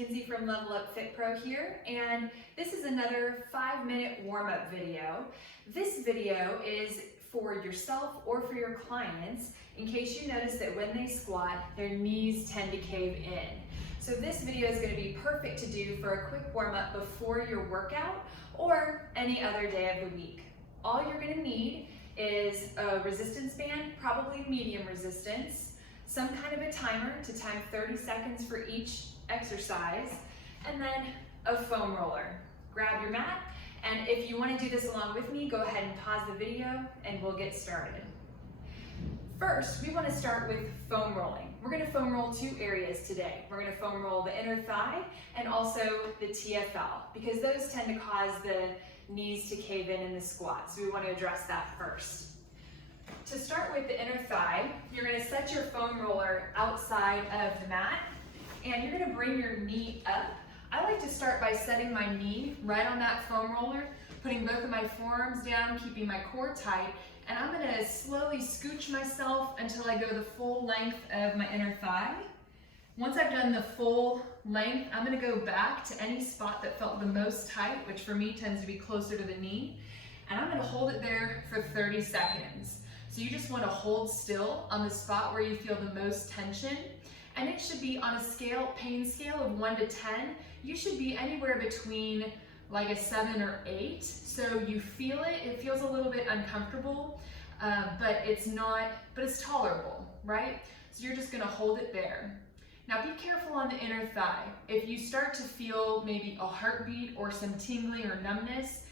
Kinsey from Level Up Fit Pro here, and this is another 5-minute warm-up video. This video is for yourself or for your clients in case you notice that when they squat, their knees tend to cave in. So this video is going to be perfect to do for a quick warm-up before your workout or any other day of the week. All you're going to need is a resistance band, probably medium resistance, some kind of a timer to time 30 seconds for each exercise, and then a foam roller. Grab your mat, and if you want to do this along with me, go ahead and pause the video and we'll get started. First, we want to start with foam rolling. We're going to foam roll two areas today. We're going to foam roll the inner thigh and also the TFL because those tend to cause the knees to cave in the squat, so we want to address that first. To start with the inner thigh, you're going to set your foam roller outside of the mat and you're going to bring your knee up. I like to start by setting my knee right on that foam roller, putting both of my forearms down, keeping my core tight, and I'm going to slowly scooch myself until I go the full length of my inner thigh. Once I've done the full length, I'm going to go back to any spot that felt the most tight, which for me tends to be closer to the knee, and I'm going to hold it there for 30 seconds. So you just want to hold still on the spot where you feel the most tension, and it should be on a scale, pain scale of 1 to 10. You should be anywhere between like a 7 or 8. So you feel it, it feels a little bit uncomfortable, but it's tolerable, right? So you're just going to hold it there. Now be careful on the inner thigh. If you start to feel maybe a heartbeat or some tingling or numbness,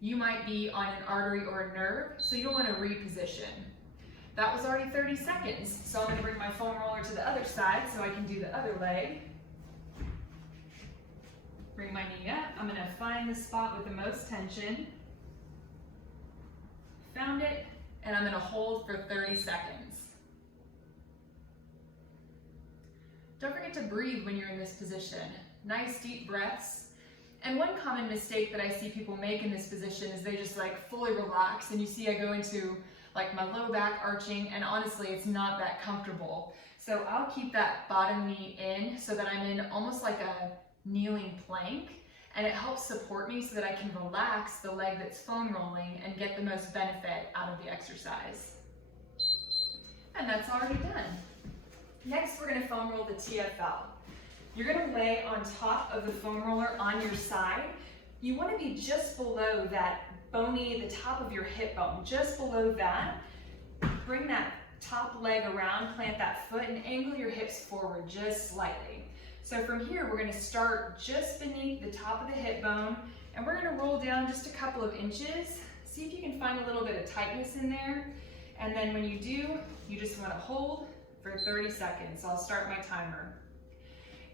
you might be on an artery or a nerve, so you'll want to reposition. That was already 30 seconds, so I'm going to bring my foam roller to the other side so I can do the other leg. Bring my knee up. I'm going to find the spot with the most tension. Found it, and I'm going to hold for 30 seconds. Don't forget to breathe when you're in this position. Nice deep breaths. And one common mistake that I see people make in this position is they just like fully relax, and you see I go into like my low back arching, and honestly it's not that comfortable. So I'll keep that bottom knee in so that I'm in almost like a kneeling plank, and it helps support me so that I can relax the leg that's foam rolling and get the most benefit out of the exercise. And that's already done. Next we're going to foam roll the TFL. You're going to lay on top of the foam roller on your side. You want to be just below that bony, the top of your hip bone, just below that. Bring that top leg around, plant that foot, and angle your hips forward just slightly. So from here, we're going to start just beneath the top of the hip bone, and we're going to roll down just a couple of inches. See if you can find a little bit of tightness in there. And then when you do, you just want to hold for 30 seconds. So I'll start my timer.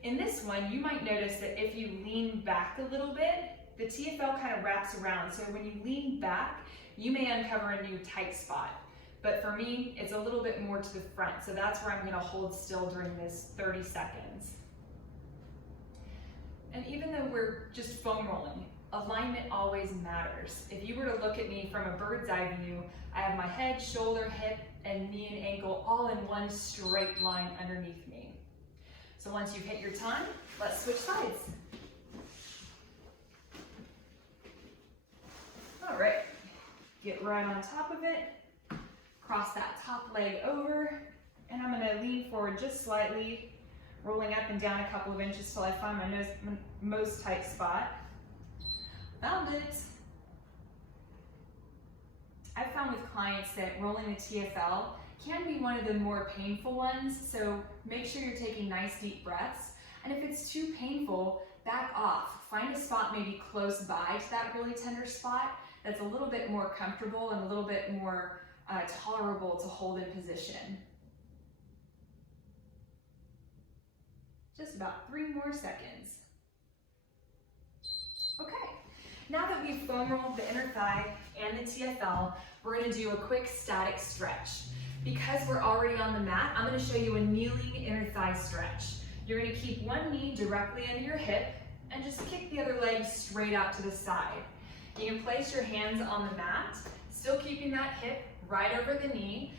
In this one, you might notice that if you lean back a little bit, the TFL kind of wraps around. So when you lean back, you may uncover a new tight spot. But for me, it's a little bit more to the front. So that's where I'm going to hold still during this 30 seconds. And even though we're just foam rolling, alignment always matters. If you were to look at me from a bird's eye view, I have my head, shoulder, hip, and knee and ankle all in one straight line underneath me. So once you've hit your time, let's switch sides. All right, get right on top of it, cross that top leg over, and I'm gonna lean forward just slightly, rolling up and down a couple of inches till I find my most tight spot. Found it. I've found with clients that rolling the TFL can be one of the more painful ones, so make sure you're taking nice deep breaths. And if it's too painful, back off. Find a spot maybe close by to that really tender spot that's a little bit more comfortable and a little bit more tolerable to hold in position. Just about 3 more seconds. Okay, now that we've foam rolled the inner thigh and the TFL, we're going to do a quick static stretch. Because we're already on the mat, I'm going to show you a kneeling inner thigh stretch. You're going to keep one knee directly under your hip and just kick the other leg straight out to the side. You can place your hands on the mat, still keeping that hip right over the knee,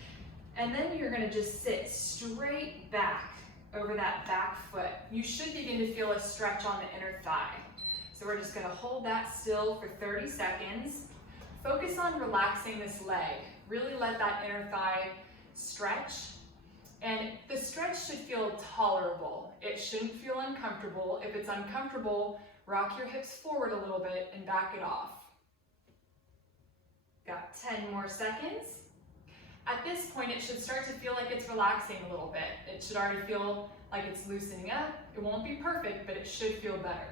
and then you're going to just sit straight back over that back foot. you should begin to feel a stretch on the inner thigh. So we're just gonna hold that still for 30 seconds. Focus on relaxing this leg. Really let that inner thigh stretch. And the stretch should feel tolerable. It shouldn't feel uncomfortable. If it's uncomfortable, rock your hips forward a little bit and back it off. Got 10 more seconds. At this point, it should start to feel like it's relaxing a little bit. It should already feel like it's loosening up. It won't be perfect, but it should feel better.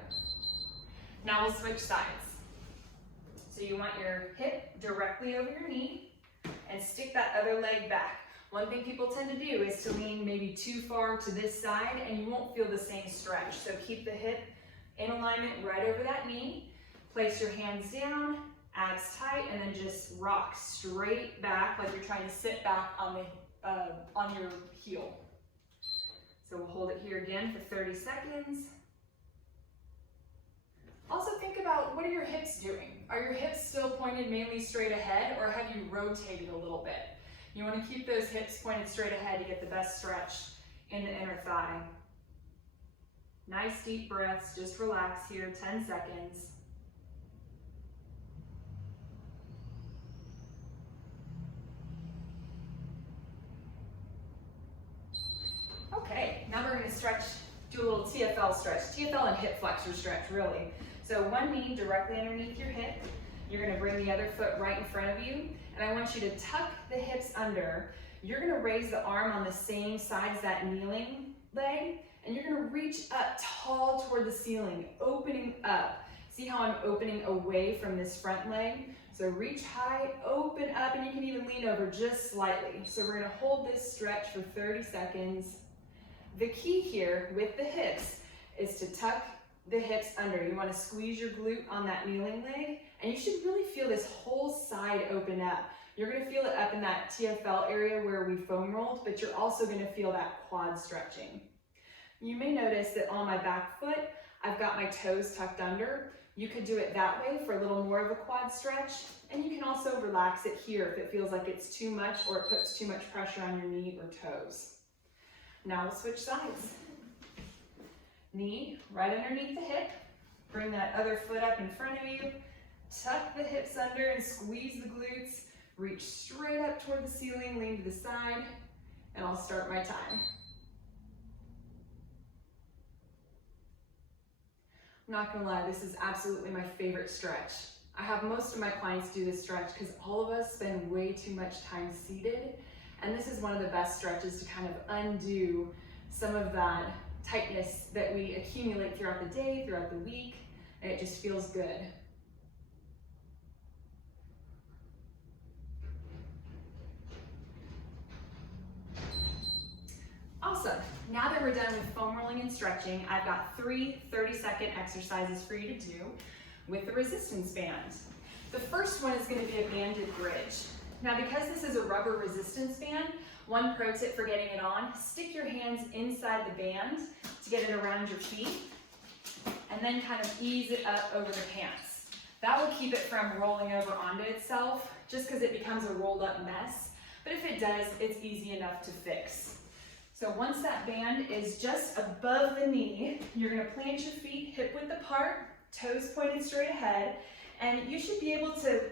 Now we'll switch sides. So you want your hip directly over your knee and stick that other leg back. One thing people tend to do is to lean maybe too far to this side and you won't feel the same stretch. So keep the hip in alignment right over that knee. Place your hands down, abs tight, and then just rock straight back like you're trying to sit back on your heel. So we'll hold it here again for 30 seconds. Also think about, what are your hips doing? Are your hips still pointed mainly straight ahead, or have you rotated a little bit? You want to keep those hips pointed straight ahead to get the best stretch in the inner thigh. Nice deep breaths, just relax here, 10 seconds. Okay, now we're going to stretch, do a little TFL stretch. TFL and hip flexor stretch, really. So one knee directly underneath your hip. You're going to bring the other foot right in front of you. And I want you to tuck the hips under. You're going to raise the arm on the same side as that kneeling leg. And you're going to reach up tall toward the ceiling, opening up. See how I'm opening away from this front leg? So reach high, open up, and you can even lean over just slightly. So we're going to hold this stretch for 30 seconds. The key here with the hips is to tuck the hips under. You want to squeeze your glute on that kneeling leg, and you should really feel this whole side open up. You're going to feel it up in that TFL area where we foam rolled, but you're also going to feel that quad stretching. You may notice that on my back foot, I've got my toes tucked under. You could do it that way for a little more of a quad stretch, and you can also relax it here if it feels like it's too much or it puts too much pressure on your knee or toes. Now we'll switch sides. Knee right underneath the hip. Bring that other foot up in front of you. Tuck the hips under and squeeze the glutes. Reach straight up toward the ceiling, lean to the side, and I'll start my time. I'm not gonna lie, this is absolutely my favorite stretch. I have most of my clients do this stretch because all of us spend way too much time seated, and this is one of the best stretches to kind of undo some of that tightness that we accumulate throughout the day, throughout the week, and it just feels good. Awesome. Now that we're done with foam rolling and stretching, I've got 3 30-second exercises for you to do with the resistance band. The first one is going to be a banded bridge. Now, because this is a rubber resistance band, one pro tip for getting it on, stick your hands inside the band to get it around your feet, and then kind of ease it up over the pants. That will keep it from rolling over onto itself, just because it becomes a rolled up mess. But if it does, it's easy enough to fix. So once that band is just above the knee, you're going to plant your feet hip width apart, toes pointed straight ahead, and you should be able to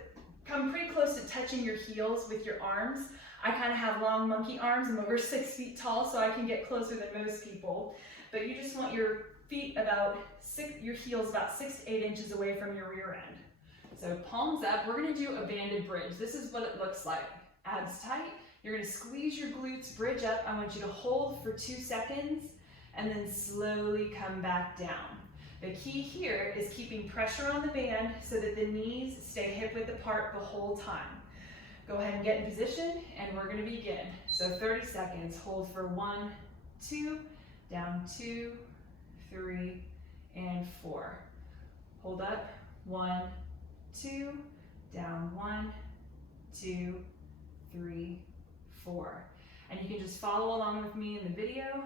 come pretty close to touching your heels with your arms. I kind of have long monkey arms. I'm over 6 feet tall, so I can get closer than most people. But you just want your feet your heels about 6 to 8 inches away from your rear end. So palms up, we're going to do a banded bridge. This is what it looks like. Abs tight. You're going to squeeze your glutes, bridge up. I want you to hold for 2 seconds and then slowly come back down. The key here is keeping pressure on the band so that the knees stay hip width apart the whole time. Go ahead and get in position, and we're going to begin. So 30 seconds. Hold for 1, 2, down 2, 3, and 4. Hold up. 1, 2, down 1, 2, 3, 4. And you can just follow along with me in the video.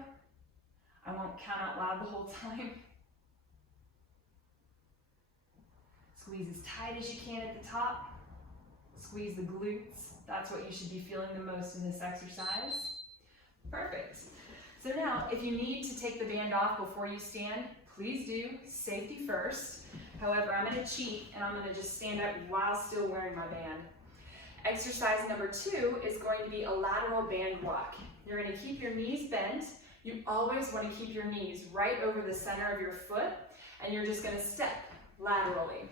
I won't count out loud the whole time. Squeeze as tight as you can at the top. Squeeze the glutes. That's what you should be feeling the most in this exercise. Perfect. So now, if you need to take the band off before you stand, please do, safety first. However, I'm gonna cheat and I'm gonna just stand up while still wearing my band. Exercise number 2 is going to be a lateral band walk. You're gonna keep your knees bent. You always wanna keep your knees right over the center of your foot, and you're just gonna step laterally.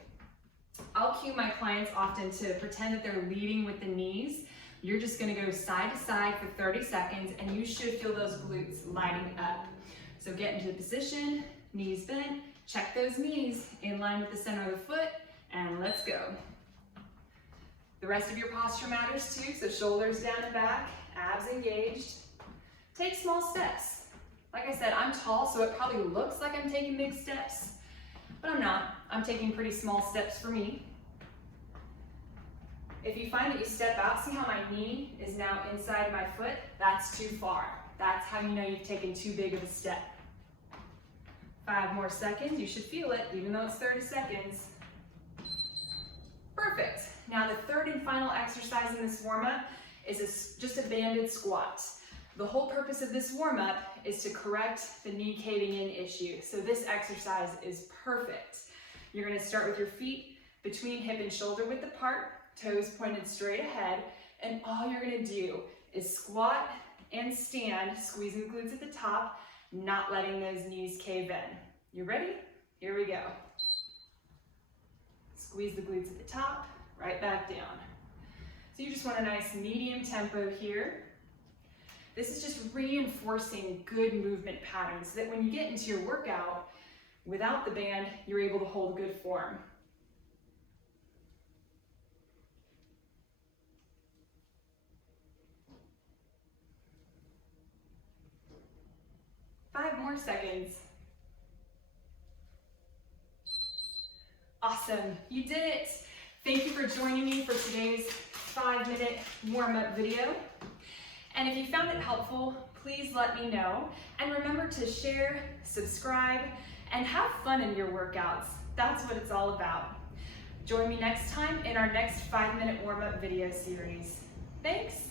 I'll cue my clients often to pretend that they're leading with the knees. You're just gonna go side to side for 30 seconds, and you should feel those glutes lighting up. So get into the position, knees bent, check those knees in line with the center of the foot, and let's go. The rest of your posture matters too, so shoulders down and back, abs engaged. Take small steps. Like I said, I'm tall, so it probably looks like I'm taking big steps, but I'm not. I'm taking pretty small steps for me. If you find that you step out, see how my knee is now inside my foot? That's too far. That's how you know you've taken too big of a step. 5 more seconds, you should feel it, even though it's 30 seconds. Perfect. Now the third and final exercise in this warm-up is just a banded squat. The whole purpose of this warm-up is to correct the knee caving in issue. So this exercise is perfect. You're gonna start with your feet between hip and shoulder width apart, toes pointed straight ahead, and all you're gonna do is squat and stand, squeezing the glutes at the top, not letting those knees cave in. You ready? Here we go. Squeeze the glutes at the top, right back down. So you just want a nice medium tempo here. This is just reinforcing good movement patterns so that when you get into your workout without the band, you're able to hold good form. Five more seconds. Awesome, you did it. Thank you for joining me for today's 5-minute warm-up video. And if you found it helpful, please let me know. And remember to share, subscribe, and have fun in your workouts. That's what it's all about. Join me next time in our next 5-minute warm-up video series. Thanks.